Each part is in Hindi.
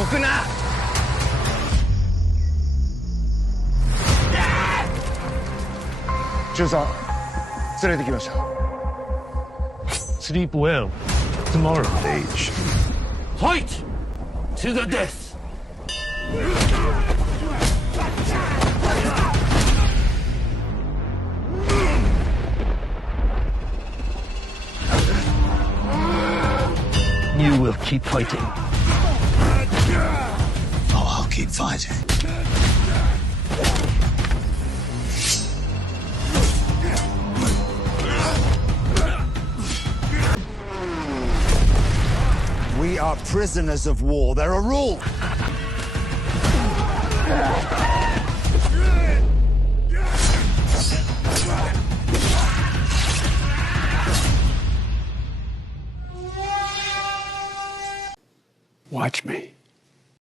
どくな。中佐、連れてきました。 Sleep well. Tomorrow. Stage. Fight to the death. You will keep fighting. Oh, I'll keep fighting. We are prisoners of war. There are rules. Watch me.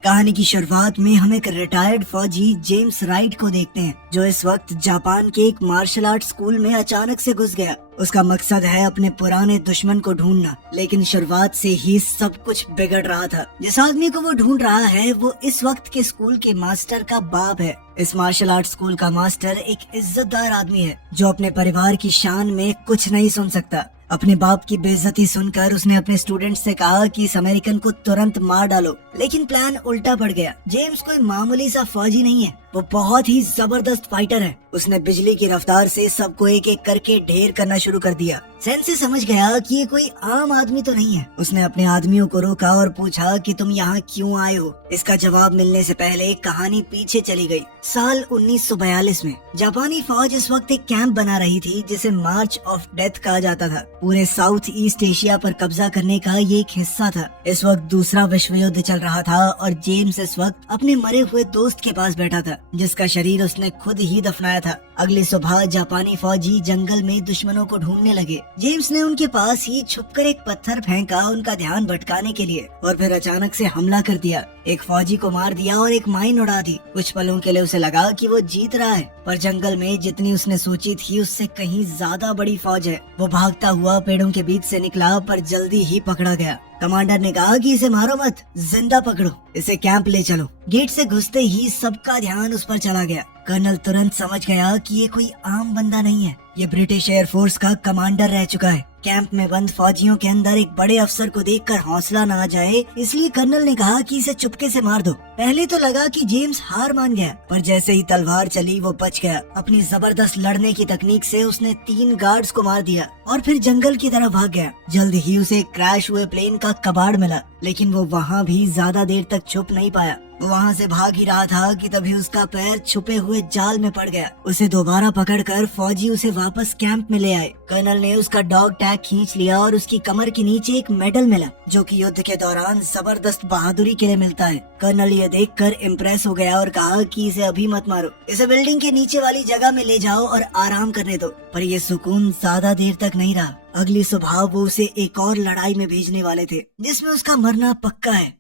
कहानी की शुरुआत में हम एक रिटायर्ड फौजी जेम्स राइट को देखते हैं, जो इस वक्त जापान के एक मार्शल आर्ट स्कूल में अचानक से घुस गया। उसका मकसद है अपने पुराने दुश्मन को ढूंढना, लेकिन शुरुआत से ही सब कुछ बिगड़ रहा था। जिस आदमी को वो ढूंढ रहा है वो इस वक्त के स्कूल के मास्टर का बाप है। इस मार्शल आर्ट स्कूल का मास्टर एक इज्जतदार आदमी है जो अपने परिवार की शान में कुछ नहीं सुन सकता। अपने बाप की बेइज्जती सुनकर उसने अपने स्टूडेंट से कहा कि इस अमेरिकन को तुरंत मार डालो, लेकिन प्लान उल्टा पड़ गया। जेम्स कोई मामूली सा फौजी नहीं है, वो बहुत ही जबरदस्त फाइटर है। उसने बिजली की रफ्तार से सबको एक एक करके ढेर करना शुरू कर दिया। सेंसी समझ गया कि ये कोई आम आदमी तो नहीं है। उसने अपने आदमियों को रोका और पूछा कि तुम यहाँ क्यों आए हो। इसका जवाब मिलने से पहले कहानी पीछे चली गई। साल 1942 में जापानी फौज इस वक्त एक कैंप बना रही थी जिसे मार्च ऑफ डेथ कहा जाता था। पूरे साउथ ईस्ट एशिया पर कब्जा करने का ये एक हिस्सा था। इस वक्त दूसरा विश्व युद्ध चल रहा था और जेम्स इस वक्त अपने मरे हुए दोस्त के पास बैठा था, जिसका शरीर उसने खुद ही दफनाया था। अगली सुबह जापानी फौजी जंगल में दुश्मनों को ढूंढने लगे। जेम्स ने उनके पास ही छुपकर एक पत्थर फेंका उनका ध्यान भटकाने के लिए, और फिर अचानक से हमला कर दिया। एक फौजी को मार दिया और एक माइन उड़ा दी। कुछ पलों के लिए उसे लगा कि वो जीत रहा है, पर जंगल में जितनी उसने सोची थी उससे कहीं ज्यादा बड़ी फौज है। वो भागता हुआ पेड़ों के बीच से निकला, पर जल्दी ही पकड़ा गया। कमांडर ने कहा कि इसे मारो मत, जिंदा पकड़ो, इसे कैंप ले चलो। गेट से घुसते ही सबका ध्यान उस पर चला गया। कर्नल तुरंत समझ गया कि ये कोई आम बंदा नहीं है, ये ब्रिटिश एयरफोर्स का कमांडर रह चुका है। कैंप में बंद फौजियों के अंदर एक बड़े अफसर को देखकर हौसला न आ जाए, इसलिए कर्नल ने कहा कि इसे चुपके से मार दो। पहले तो लगा कि जेम्स हार मान गया, पर जैसे ही तलवार चली वो बच गया। अपनी जबरदस्त लड़ने की तकनीक से उसने 3 गार्ड्स को मार दिया और फिर जंगल की तरफ भाग गया। जल्द ही उसे क्रैश हुए प्लेन का कबाड़ मिला, लेकिन वो वहाँ भी ज्यादा देर तक छुप नहीं पाया। वो वहाँ से भाग ही रहा था कि तभी उसका पैर छुपे हुए जाल में पड़ गया। उसे दोबारा पकड़कर फौजी उसे वापस कैंप में ले आए। कर्नल ने उसका डॉग टैग खींच लिया और उसकी कमर के नीचे एक मेडल मिला, जो कि युद्ध के दौरान जबरदस्त बहादुरी के लिए मिलता है। कर्नल ये देखकर इम्प्रेस हो गया और कहा कि इसे अभी मत मारो, इसे बिल्डिंग के नीचे वाली जगह में ले जाओ और आराम करने दो। पर ये सुकून ज्यादा देर तक नहीं रहा। अगली सुबह वो उसे एक और लड़ाई में भेजने वाले थे, जिसमें उसका मरना पक्का है।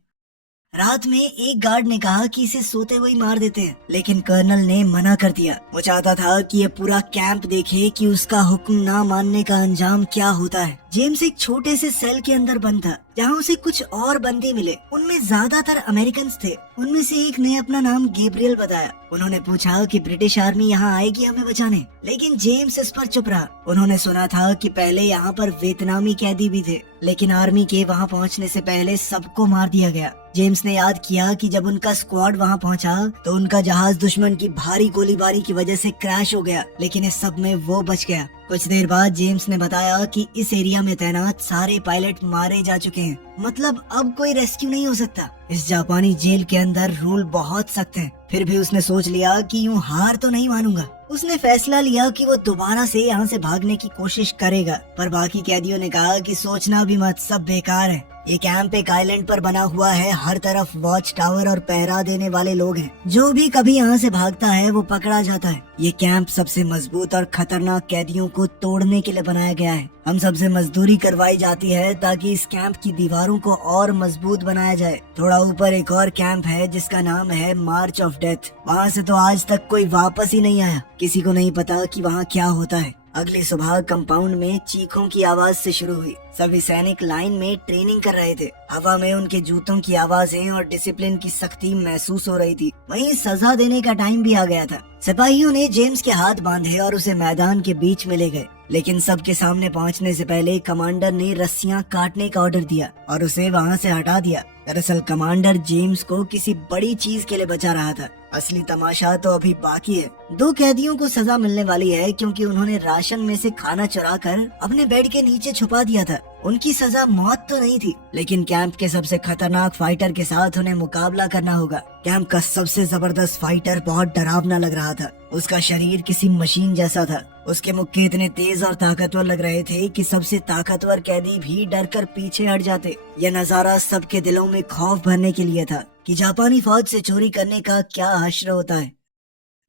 रात में एक गार्ड ने कहा कि इसे सोते हुए मार देते हैं, लेकिन कर्नल ने मना कर दिया। वो चाहता था कि ये पूरा कैंप देखे कि उसका हुक्म ना मानने का अंजाम क्या होता है। जेम्स एक छोटे से सेल के अंदर बंद था, जहाँ उसे कुछ और बंदे मिले। उनमें ज्यादातर अमेरिकन थे। उनमें से एक ने अपना नाम गैब्रियल बताया। उन्होंने पूछा कि ब्रिटिश आर्मी यहाँ आएगी हमें बचाने, लेकिन जेम्स इस पर चुप रहा। उन्होंने सुना था कि पहले यहाँ पर वियतनामी कैदी भी थे, लेकिन आर्मी के वहाँ पहुँचने से पहले सबको मार दिया गया। जेम्स ने याद किया कि जब उनका स्क्वाड वहाँ पहुँचा तो उनका जहाज दुश्मन की भारी गोलीबारी की वजह से क्रैश हो गया, लेकिन इस सब में वो बच गया। कुछ देर बाद जेम्स ने बताया कि इस एरिया में तैनात सारे पायलट मारे जा चुके हैं, मतलब अब कोई रेस्क्यू नहीं हो सकता। इस जापानी जेल के अंदर रूल बहुत सख्त हैं। फिर भी उसने सोच लिया कि यूं हार तो नहीं मानूंगा। उसने फैसला लिया कि वो दोबारा से यहाँ से भागने की कोशिश करेगा, पर बाकी कैदियों ने कहा कि सोचना भी मत, सब बेकार है। ये कैंप एक आइलैंड पर बना हुआ है, हर तरफ वॉच टावर और पहरा देने वाले लोग हैं। जो भी कभी यहाँ से भागता है वो पकड़ा जाता है। ये कैंप सबसे मजबूत और खतरनाक कैदियों को तोड़ने के लिए बनाया गया है। हम सबसे मजदूरी करवाई जाती है ताकि इस कैंप की दीवारों को और मजबूत बनाया जाए। थोड़ा ऊपर एक और कैंप है जिसका नाम है मार्च ऑफ डेथ। वहाँ से तो आज तक कोई वापस ही नहीं आया। किसी को नहीं पता कि वहाँ क्या होता है। अगली सुबह कंपाउंड में चीखों की आवाज से शुरू हुई। सभी सैनिक लाइन में ट्रेनिंग कर रहे थे। हवा में उनके जूतों की आवाजें और डिसिप्लिन की सख्ती महसूस हो रही थी। वहीं सजा देने का टाइम भी आ गया था। सिपाहियों ने जेम्स के हाथ बांधे और उसे मैदान के बीच में ले गए, लेकिन सबके सामने पहुंचने से पहले कमांडर ने रस्सियां काटने का ऑर्डर दिया और उसे वहां से हटा दिया। दरअसल कमांडर जेम्स को किसी बड़ी चीज के लिए बचा रहा था। असली तमाशा तो अभी बाकी है। 2 कैदियों को सजा मिलने वाली है क्योंकि उन्होंने राशन में से खाना चुरा कर अपने बेड के नीचे छुपा दिया था। उनकी सजा मौत तो नहीं थी, लेकिन कैंप के सबसे खतरनाक फाइटर के साथ उन्हें मुकाबला करना होगा। कैंप का सबसे जबरदस्त फाइटर बहुत डरावना लग रहा था। उसका शरीर किसी मशीन जैसा था। उसके मुक्के इतने तेज और ताकतवर लग रहे थे कि सबसे ताकतवर कैदी भी डर कर पीछे हट जाते। यह नजारा सबके दिलों में खौफ भरने के लिए था कि जापानी फौज से चोरी करने का क्या हश्र होता है।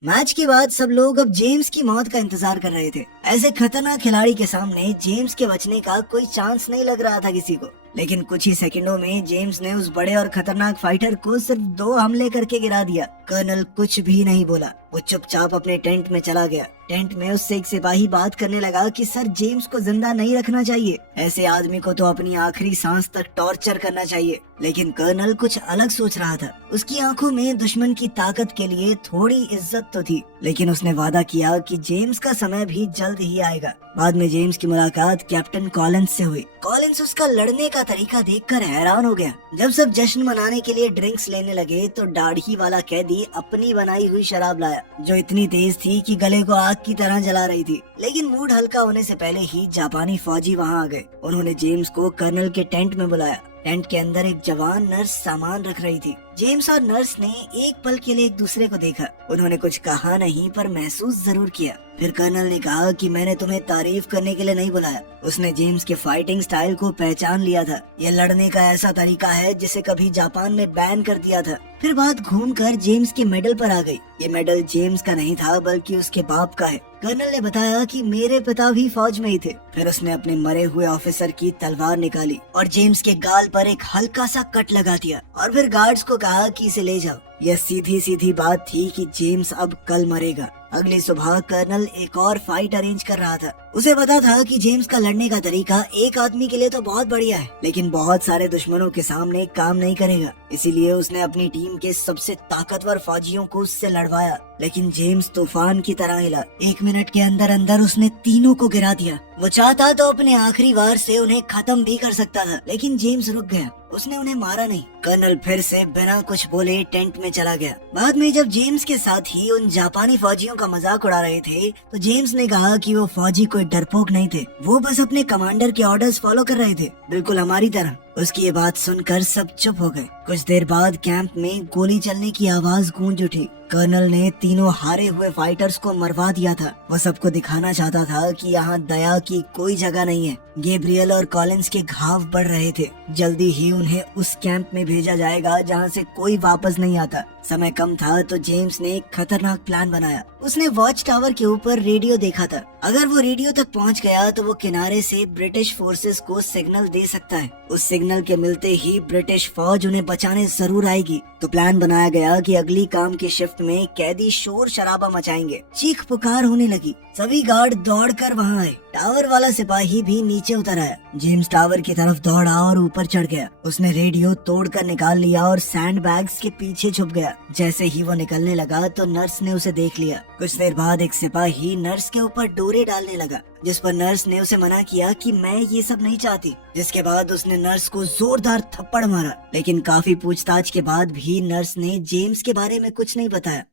मैच के बाद सब लोग अब जेम्स की मौत का इंतजार कर रहे थे। ऐसे खतरनाक खिलाड़ी के सामने जेम्स के बचने का कोई चांस नहीं लग रहा था किसी को। लेकिन कुछ ही सेकंडों में जेम्स ने उस बड़े और खतरनाक फाइटर को सिर्फ 2 हमले करके गिरा दिया। कर्नल कुछ भी नहीं बोला। वो चुपचाप अपने टेंट में चला गया। टेंट में उससे एक सिपाही बात करने लगा कि सर जेम्स को जिंदा नहीं रखना चाहिए। ऐसे आदमी को तो अपनी आखिरी सांस तक टॉर्चर करना चाहिए। लेकिन कर्नल कुछ अलग सोच रहा था। उसकी आंखों में दुश्मन की ताकत के लिए थोड़ी इज्जत तो थी, लेकिन उसने वादा किया कि जेम्स का समय भी जल्द ही आएगा। बाद में जेम्स की मुलाकात कैप्टन कॉलिंस से हुई। कॉलिंस उसका लड़ने का तरीका देखकर हैरान हो गया। जब सब जश्न मनाने के लिए ड्रिंक्स लेने लगे तो दाढ़ी वाला कैदी अपनी बनाई हुई शराब लाया, जो इतनी तेज थी कि गले को आग की तरह जला रही थी। लेकिन मूड हल्का होने से पहले ही जापानी फौजी वहां आ गए। उन्होंने जेम्स को कर्नल के टेंट में बुलाया। टेंट के अंदर एक जवान नर्स सामान रख रही थी। जेम्स और नर्स ने एक पल के लिए एक दूसरे को देखा। उन्होंने कुछ कहा नहीं, पर महसूस जरूर किया। फिर कर्नल ने कहा कि मैंने तुम्हें तारीफ करने के लिए नहीं बुलाया। उसने जेम्स के फाइटिंग स्टाइल को पहचान लिया था। यह लड़ने का ऐसा तरीका है जिसे कभी जापान ने बैन कर दिया था। फिर बात घूमकर जेम्स के मेडल पर आ गई। ये मेडल जेम्स का नहीं था, बल्कि उसके बाप का है। कर्नल ने बताया कि मेरे पिता भी फौज में ही थे। फिर उसने अपने मरे हुए ऑफिसर की तलवार निकाली और जेम्स के गाल पर एक हल्का सा कट लगा दिया और फिर गार्ड्स को कहा कि इसे ले जाओ। यह सीधी सीधी बात थी कि जेम्स अब कल मरेगा। अगली सुबह कर्नल एक और फाइट अरेंज कर रहा था। उसे पता था कि जेम्स का लड़ने का तरीका एक आदमी के लिए तो बहुत बढ़िया है, लेकिन बहुत सारे दुश्मनों के सामने काम नहीं करेगा। इसीलिए उसने अपनी टीम के सबसे ताकतवर फौजियों को उससे लड़वाया। लेकिन जेम्स तूफान की तरह हिला। 1 मिनट के अंदर अंदर उसने तीनों को गिरा दिया। वो चाहता तो अपने आखिरी वार से उन्हें खत्म भी कर सकता था, लेकिन जेम्स रुक गया। उसने उन्हें मारा नहीं। कर्नल फिर से बिना कुछ बोले टेंट में चला गया। बाद में जब जेम्स के साथ ही उन जापानी फौजियों का मजाक उड़ा रहे थे तो जेम्स ने कहा कि वो फौजी कोई डरपोक नहीं थे, वो बस अपने कमांडर के ऑर्डर्स फॉलो कर रहे थे, बिल्कुल हमारी तरह। उसकी ये बात सुनकर सब चुप हो गए। कुछ देर बाद कैंप में गोली चलने की आवाज गूंज उठी। कर्नल ने तीनों हारे हुए फाइटर्स को मरवा दिया था। वो सबको दिखाना चाहता था कि यहाँ दया की कोई जगह नहीं है। गैब्रियल और कॉलिंस के घाव बढ़ रहे थे। जल्दी ही उन्हें उस कैंप में भेजा जाएगा जहाँ से कोई वापस नहीं आता। समय कम था तो जेम्स ने एक खतरनाक प्लान बनाया। उसने वॉच टावर के ऊपर रेडियो देखा था। अगर वो रेडियो तक पहुंच गया तो वो किनारे से ब्रिटिश फोर्सेस को सिग्नल दे सकता है। उस सिग्नल के मिलते ही ब्रिटिश फौज उन्हें बचाने जरूर आएगी। तो प्लान बनाया गया कि अगली काम की शिफ्ट में कैदी शोर शराबा मचाएंगे। चीख पुकार होने लगी। सभी गार्ड दौड़कर वहां आए। टावर वाला सिपाही भी नीचे उतर आया। जेम्स टावर की तरफ दौड़ा और ऊपर चढ़ गया। उसने रेडियो तोड़कर निकाल लिया और सैंड बैग्स के पीछे छुप गया। जैसे ही वो निकलने लगा तो नर्स ने उसे देख लिया। कुछ देर बाद एक सिपाही नर्स के ऊपर डोरे डालने लगा, जिस पर नर्स ने उसे मना किया कि मैं ये सब नहीं चाहती। जिसके बाद उसने नर्स को जोरदार थप्पड़ मारा, लेकिन काफी पूछताछ के बाद भी नर्स ने जेम्स के बारे में कुछ नहीं बताया।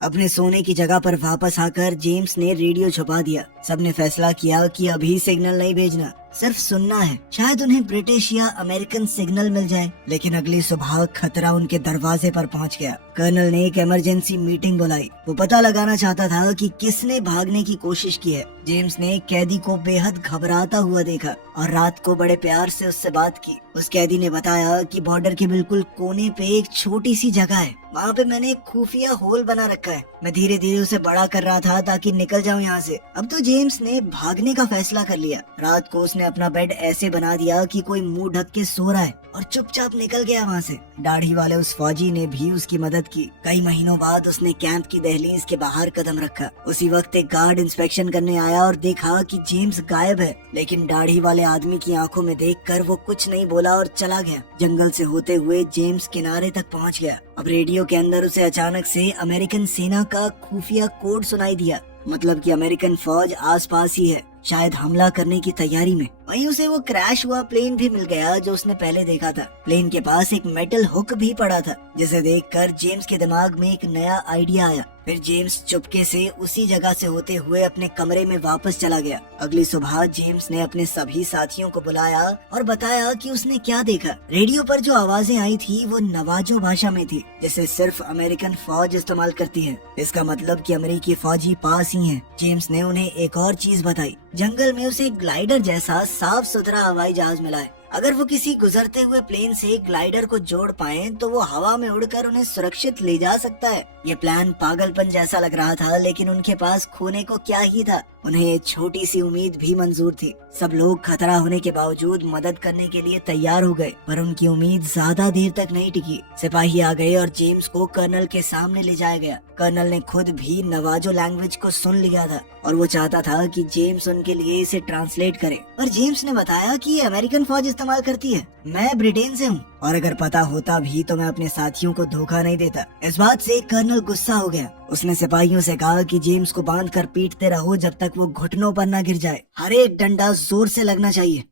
अपने सोने की जगह पर वापस आकर जेम्स ने रेडियो छुपा दिया। सबने फैसला किया कि अभी सिग्नल नहीं भेजना, सिर्फ सुनना है। शायद उन्हें ब्रिटिश या अमेरिकन सिग्नल मिल जाए। लेकिन अगली सुबह खतरा उनके दरवाजे पर पहुंच गया। कर्नल ने एक इमरजेंसी मीटिंग बुलाई। वो पता लगाना चाहता था कि किसने भागने की कोशिश की है। जेम्स ने कैदी को बेहद घबराता हुआ देखा और रात को बड़े प्यार से उससे बात की। उस कैदी ने बताया कि बॉर्डर के बिल्कुल कोने पे एक छोटी सी जगह है, वहाँ पे मैंने एक खुफिया होल बना रखा है। मैं धीरे धीरे उसे बड़ा कर रहा था ताकि निकल जाऊं यहाँ से। अब तो जेम्स ने भागने का फैसला कर लिया। रात को उसने अपना बेड ऐसे बना दिया कि कोई मुंह ढक के सो रहा है और चुपचाप निकल गया वहाँ से। दाढ़ी वाले उस फौजी ने भी उसकी मदद की। कई महीनों बाद उसने कैंप की दहलीज के बाहर कदम रखा। उसी वक्त एक गार्ड इंस्पेक्शन करने आया आया और देखा कि जेम्स गायब है, लेकिन दाढ़ी वाले आदमी की आंखों में देखकर वो कुछ नहीं बोला और चला गया। जंगल से होते हुए जेम्स किनारे तक पहुंच गया। अब रेडियो के अंदर उसे अचानक से अमेरिकन सेना का खुफिया कोड सुनाई दिया, मतलब कि अमेरिकन फौज आसपास ही है, शायद हमला करने की तैयारी में। वहीं उसे वो क्रैश हुआ प्लेन भी मिल गया जो उसने पहले देखा था। प्लेन के पास एक मेटल हुक भी पड़ा था, जिसे देखकर जेम्स के दिमाग में एक नया आइडिया आया। फिर जेम्स चुपके से उसी जगह से होते हुए अपने कमरे में वापस चला गया। अगली सुबह जेम्स ने अपने सभी साथियों को बुलाया और बताया कि उसने क्या देखा। रेडियो पर जो आवाजें आई थी वो नवाजो भाषा में थी, जिसे सिर्फ अमेरिकन फौज इस्तेमाल करती है। इसका मतलब कि अमेरिकी फौजी पास ही हैं। जेम्स ने उन्हें एक और चीज बताई, जंगल में उसे ग्लाइडर जैसा साफ सुथरा हवाई जहाज मिला है। अगर वो किसी गुजरते हुए प्लेन से ग्लाइडर को जोड़ पाएं तो वो हवा में उड़कर उन्हें सुरक्षित ले जा सकता है। ये प्लान पागलपन जैसा लग रहा था, लेकिन उनके पास खोने को क्या ही था। उन्हें ये छोटी सी उम्मीद भी मंजूर थी। सब लोग खतरा होने के बावजूद मदद करने के लिए तैयार हो गए, पर उनकी उम्मीद ज्यादा देर तक नहीं टिकी। सिपाही आ गए और जेम्स को कर्नल के सामने ले जाया गया। कर्नल ने खुद भी नवाजो लैंग्वेज को सुन लिया था और वो चाहता था कि जेम्स उनके लिए इसे ट्रांसलेट करे। और जेम्स ने बताया कि ये अमेरिकन फौज इस्तेमाल करती है, मैं ब्रिटेन से हूँ और अगर पता होता भी तो मैं अपने साथियों को धोखा नहीं देता। इस बात से कर्नल गुस्सा हो गया। उसने सिपाहियों से कहा कि जेम्स को बांध कर पीटते रहो जब तक वो घुटनों पर न गिर जाए। हर एक डंडा जोर से लगना चाहिए।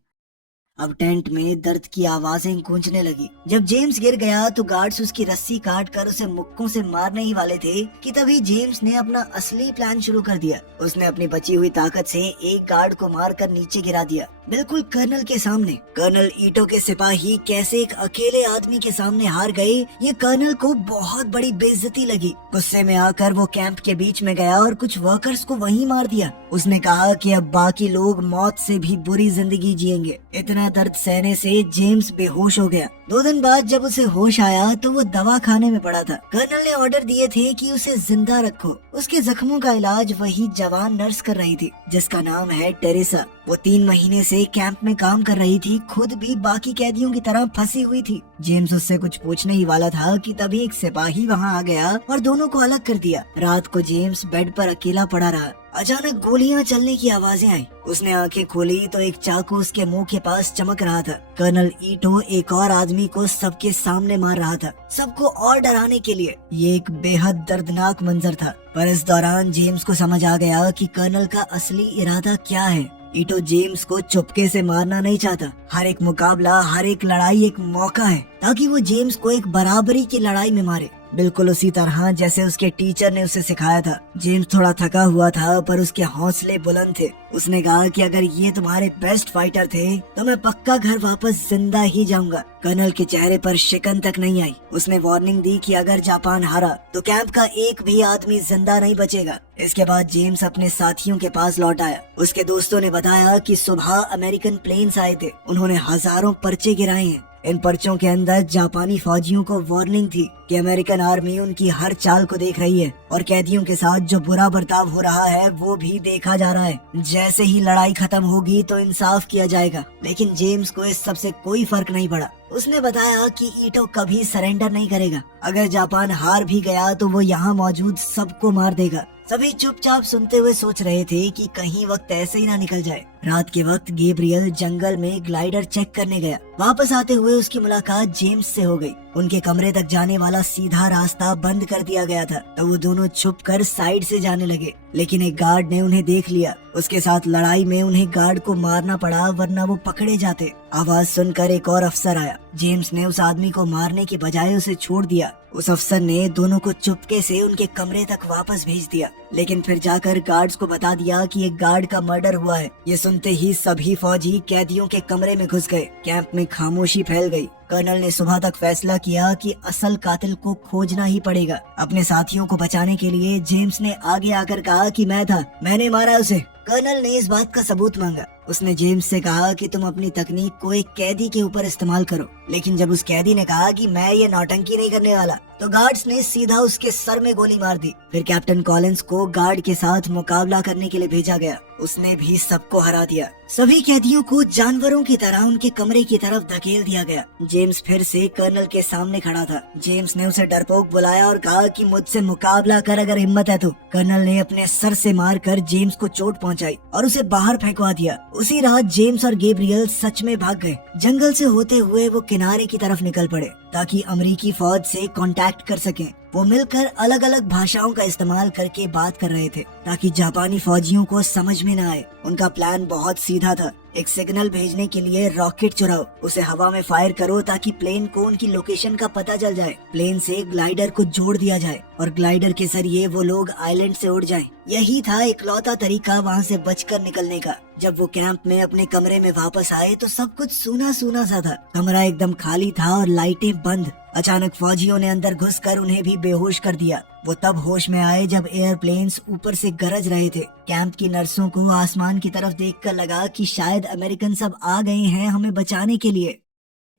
अब टेंट में दर्द की आवाजें गूंजने लगी। जब जेम्स गिर गया तो गार्ड्स उसकी रस्सी काट कर उसे मुक्कों से मारने ही वाले थे कि तभी जेम्स ने अपना असली प्लान शुरू कर दिया। उसने अपनी बची हुई ताकत से एक गार्ड को मारकर नीचे गिरा दिया, बिल्कुल कर्नल के सामने। कर्नल ईटो के सिपाही कैसे एक अकेले आदमी के सामने हार गए, ये कर्नल को बहुत बड़ी बेइज्जती लगी। गुस्से में आकर वो कैंप के बीच में गया और कुछ वर्कर्स को वहीं मार दिया। उसने कहा कि अब बाकी लोग मौत से भी बुरी जिंदगी जिएंगे। इतना दर्द सहने से जेम्स बेहोश हो गया। 2 दिन बाद जब उसे होश आया तो वो दवा खाने में पड़ा था। कर्नल ने ऑर्डर दिए थे कि उसे जिंदा रखो। उसके जख्मों का इलाज वही जवान नर्स कर रही थी, जिसका नाम है टेरेसा। वो 3 महीने से कैंप में काम कर रही थी, खुद भी बाकी कैदियों की तरह फंसी हुई थी। जेम्स उससे कुछ पूछने ही वाला था कि तभी एक सिपाही वहाँ आ गया और दोनों को अलग कर दिया। रात को जेम्स बेड पर अकेला पड़ा रहा। अचानक गोलियां चलने की आवाजें आई। उसने आंखें खोली तो एक चाकू उसके मुंह के पास चमक रहा था। कर्नल ईटो एक और आदमी को सबके सामने मार रहा था, सबको और डराने के लिए। ये एक बेहद दर्दनाक मंजर था, पर इस दौरान जेम्स को समझ आ गया कि कर्नल का असली इरादा क्या है। ईटो जेम्स को चुपके से मारना नहीं चाहता। हर एक मुकाबला, हर एक लड़ाई एक मौका है ताकि वो जेम्स को एक बराबरी की लड़ाई में मारे, बिल्कुल उसी तरह जैसे उसके टीचर ने उसे सिखाया था। जेम्स थोड़ा थका हुआ था, पर उसके हौसले बुलंद थे। उसने कहा कि अगर ये तुम्हारे बेस्ट फाइटर थे तो मैं पक्का घर वापस जिंदा ही जाऊंगा। कर्नल के चेहरे पर शिकन तक नहीं आई। उसने वार्निंग दी कि अगर जापान हारा तो कैंप का एक भी आदमी जिंदा नहीं बचेगा। इसके बाद जेम्स अपने साथियों के पास लौट आया। उसके दोस्तों ने बताया कि सुबह अमेरिकन प्लेन्स आए थे। उन्होंने हजारों पर्चे गिराए हैं। इन पर्चों के अंदर जापानी फौजियों को वार्निंग थी कि अमेरिकन आर्मी उनकी हर चाल को देख रही है और कैदियों के साथ जो बुरा बर्ताव हो रहा है वो भी देखा जा रहा है। जैसे ही लड़ाई खत्म होगी तो इंसाफ किया जाएगा। लेकिन जेम्स को इस सब से कोई फर्क नहीं पड़ा। उसने बताया कि ईटो कभी सरेंडर नहीं करेगा। अगर जापान हार भी गया तो वो यहाँ मौजूद सबको मार देगा। सभी चुपचाप सुनते हुए सोच रहे थे कि कहीं वक्त ऐसे ही ना निकल जाए। रात के वक्त गैब्रियल जंगल में ग्लाइडर चेक करने गया। वापस आते हुए उसकी मुलाकात जेम्स से हो गई। उनके कमरे तक जाने वाला सीधा रास्ता बंद कर दिया गया था, तो वो दोनों छुपकर साइड से जाने लगे। लेकिन एक गार्ड ने उन्हें देख लिया। उसके साथ लड़ाई में उन्हें गार्ड को मारना पड़ा, वरना वो पकड़े जाते। आवाज सुनकर एक और अफसर आया। जेम्स ने उस आदमी को मारने की बजाय उसे छोड़ दिया। उस अफसर ने दोनों को चुपके से उनके कमरे तक वापस भेज दिया, लेकिन फिर जाकर गार्ड्स को बता दिया कि एक गार्ड का मर्डर हुआ है। ये सुनते ही सभी फौजी कैदियों के कमरे में घुस गए। कैंप में खामोशी फैल गई। कर्नल ने सुबह तक फैसला किया कि असल कातिल को खोजना ही पड़ेगा। अपने साथियों को बचाने के लिए जेम्स ने आगे आकर कहा कि मैं था, मैंने मारा उसे। कर्नल ने इस बात का सबूत मांगा। उसने जेम्स से कहा कि तुम अपनी तकनीक को एक कैदी के ऊपर इस्तेमाल करो। लेकिन जब उस कैदी ने कहा कि मैं ये नौटंकी नहीं करने वाला, तो गार्ड्स ने सीधा उसके सर में गोली मार दी। फिर कैप्टन कॉलिंस को गार्ड के साथ मुकाबला करने के लिए भेजा गया। उसने भी सबको हरा दिया। सभी कैदियों को जानवरों की तरह उनके कमरे की तरफ धकेल दिया गया। जेम्स फिर से कर्नल के सामने खड़ा था। जेम्स ने उसे डरपोक बुलाया और कहा कि मुझसे मुकाबला कर अगर हिम्मत है तो। कर्नल ने अपने सर से मारकर जेम्स को चोट पहुंचाई और उसे बाहर फेंकवा दिया। उसी रात जेम्स और गैब्रियल सच में भाग गए। जंगल से होते हुए वो किनारे की तरफ निकल पड़े ताकि अमेरिकी फौज से कांटेक्ट कर सकें। वो मिलकर अलग अलग भाषाओं का इस्तेमाल करके बात कर रहे थे ताकि जापानी फौजियों को समझ में न आए। उनका प्लान बहुत सीधा था। एक सिग्नल भेजने के लिए रॉकेट चुराओ, उसे हवा में फायर करो ताकि प्लेन को उनकी लोकेशन का पता चल जाए। प्लेन से ग्लाइडर को जोड़ दिया जाए और ग्लाइडर के जरिए वो लोग आइलैंड से उड़ जाएं। यही था इकलौता तरीका वहाँ से बचकर निकलने का। जब वो कैंप में अपने कमरे में वापस आए तो सब कुछ सूना सूना सा था। कमरा एकदम खाली था और लाइटें बंद। अचानक फौजियों ने अंदर घुसकर उन्हें भी बेहोश कर दिया। वो तब होश में आए जब एयरप्लेन्स ऊपर से गरज रहे थे। कैंप की नर्सों को आसमान की तरफ देखकर लगा कि शायद अमेरिकन सब आ गए हैं हमें बचाने के लिए।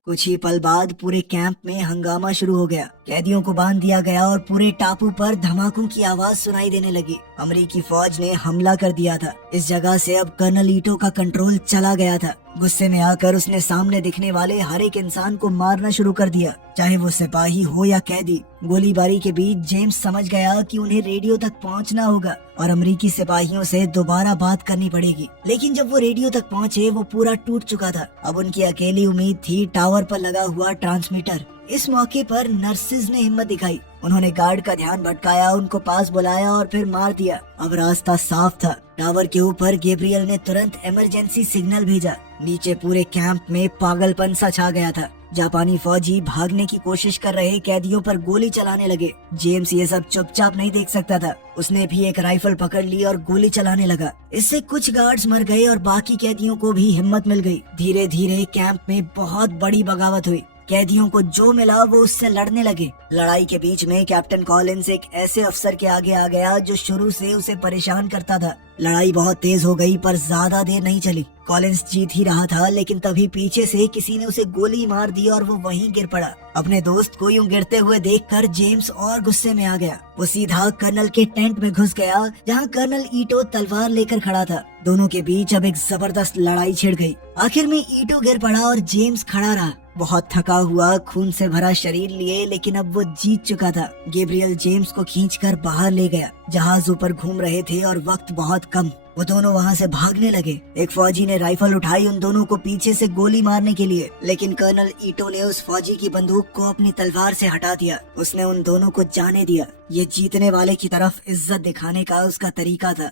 कुछ ही पल बाद पूरे कैंप में हंगामा शुरू हो गया। कैदियों को बांध दिया गया और पूरे टापू पर धमाकों की आवाज सुनाई देने लगी। अमेरिकी फौज ने हमला कर दिया था। इस जगह से अब कर्नल ईटो का कंट्रोल चला गया था। गुस्से में आकर उसने सामने दिखने वाले हर एक इंसान को मारना शुरू कर दिया, चाहे वो सिपाही हो या कैदी। गोलीबारी के बीच जेम्स समझ गया कि उन्हें रेडियो तक पहुंचना होगा और अमेरिकी सिपाहियों से दोबारा बात करनी पड़ेगी। लेकिन जब वो रेडियो तक पहुंचे वो पूरा टूट चुका था। अब उनकी अकेली उम्मीद थी टावर पर लगा हुआ ट्रांसमीटर। इस मौके पर नर्सेज ने हिम्मत दिखाई। उन्होंने गार्ड का ध्यान भटकाया, उनको पास बुलाया और फिर मार दिया। अब रास्ता साफ था। टावर के ऊपर गैब्रियल ने तुरंत इमरजेंसी सिग्नल भेजा। नीचे पूरे कैंप में पागलपन सा छा गया था। जापानी फौजी भागने की कोशिश कर रहे कैदियों पर गोली चलाने लगे। जेम्स ये सब चुपचाप नहीं देख सकता था। उसने भी एक राइफल पकड़ ली और गोली चलाने लगा। इससे कुछ गार्ड्स मर गए और बाकी कैदियों को भी हिम्मत मिल गई। धीरे धीरे कैंप में बहुत बड़ी बगावत हुई। कैदियों को जो मिला वो उससे लड़ने लगे। लड़ाई के बीच में कैप्टन कॉलिंस एक ऐसे अफसर के आगे आ गया जो शुरू से उसे परेशान करता था। लड़ाई बहुत तेज हो गई पर ज्यादा देर नहीं चली। कॉलिंस जीत ही रहा था, लेकिन तभी पीछे से किसी ने उसे गोली मार दी और वो वहीं गिर पड़ा। अपने दोस्त को यूं गिरते हुए देखकर जेम्स और गुस्से में आ गया। वो सीधा कर्नल के टेंट में घुस गया जहां कर्नल ईटो तलवार लेकर खड़ा था। दोनों के बीच अब एक जबरदस्त लड़ाई छिड़ गई। आखिर में ईटो गिर पड़ा और जेम्स खड़ा रहा, बहुत थका हुआ, खून से भरा शरीर लिए, लेकिन अब वो जीत चुका था। गैब्रियल जेम्स को खींचकर बाहर ले गया। जहाज ऊपर घूम रहे थे और वक्त बहुत कम। वो दोनों वहाँ से भागने लगे। एक फौजी ने राइफल उठाई उन दोनों को पीछे से गोली मारने के लिए, लेकिन कर्नल ईटो ने उस फौजी की बंदूक को अपनी तलवार से हटा दिया। उसने उन दोनों को जाने दिया। ये जीतने वाले की तरफ इज्जत दिखाने का उसका तरीका था।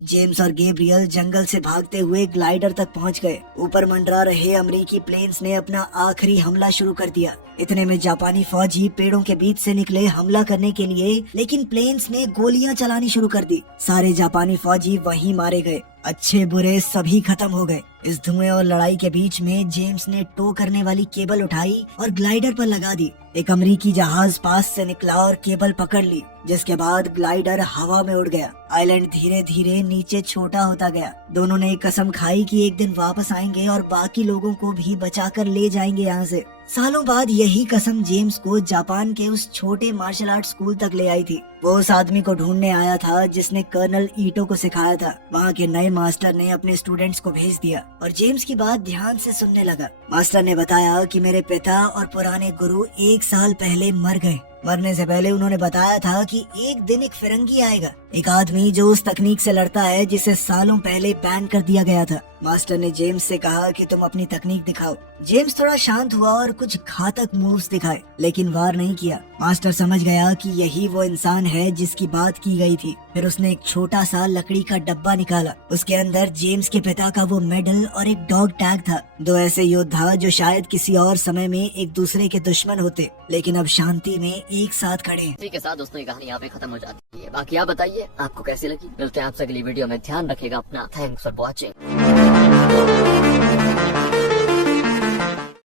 जेम्स और गैब्रियल जंगल से भागते हुए ग्लाइडर तक पहुंच गए। ऊपर मंडरा रहे अमेरिकी प्लेन्स ने अपना आखिरी हमला शुरू कर दिया। इतने में जापानी फौजी पेड़ों के बीच से निकले हमला करने के लिए, लेकिन प्लेन्स ने गोलियां चलानी शुरू कर दी। सारे जापानी फौजी वहीं मारे गए। अच्छे बुरे सभी खत्म हो गए। इस धुएं और लड़ाई के बीच में जेम्स ने टो करने वाली केबल उठाई और ग्लाइडर पर लगा दी। एक अमेरिकी जहाज पास से निकला और केबल पकड़ ली, जिसके बाद ग्लाइडर हवा में उड़ गया। आइलैंड धीरे धीरे नीचे छोटा होता गया। दोनों ने कसम खाई कि एक दिन वापस आएंगे और बाकी लोगों को भी बचाकर ले जाएंगे यहाँ से। सालों बाद यही कसम जेम्स को जापान के उस छोटे मार्शल आर्ट स्कूल तक ले आई थी। वो उस आदमी को ढूंढने आया था जिसने कर्नल ईटो को सिखाया था। वहाँ के नए मास्टर ने अपने स्टूडेंट्स को भेज दिया और जेम्स की बात ध्यान से सुनने लगा। मास्टर ने बताया कि मेरे पिता और पुराने गुरु 1 साल पहले मर गए। मरने से पहले उन्होंने बताया था कि एक दिन एक फिरंगी आएगा, एक आदमी जो उस तकनीक से लड़ता है जिसे सालों पहले बैन कर दिया गया था। मास्टर ने जेम्स से कहा कि तुम अपनी तकनीक दिखाओ। जेम्स थोड़ा शांत हुआ और कुछ घातक मूव्स दिखाए, लेकिन वार नहीं किया। मास्टर समझ गया कि यही वो इंसान है जिसकी बात की गई थी। फिर उसने एक छोटा सा लकड़ी का डब्बा निकाला। उसके अंदर जेम्स के पिता का वो मेडल और एक डॉग टैग था। 2 ऐसे योद्धा जो शायद किसी और समय में एक दूसरे के दुश्मन होते, लेकिन अब शांति में एक साथ खड़े हैं। इसी के साथ दोस्तों ये कहानी यहाँ पे खत्म हो जाती है। बाकी आप बताइए आपको कैसी लगी। मिलते हैं आपसे अगली वीडियो में। ध्यान रखिएगा अपना। Thanks for watching.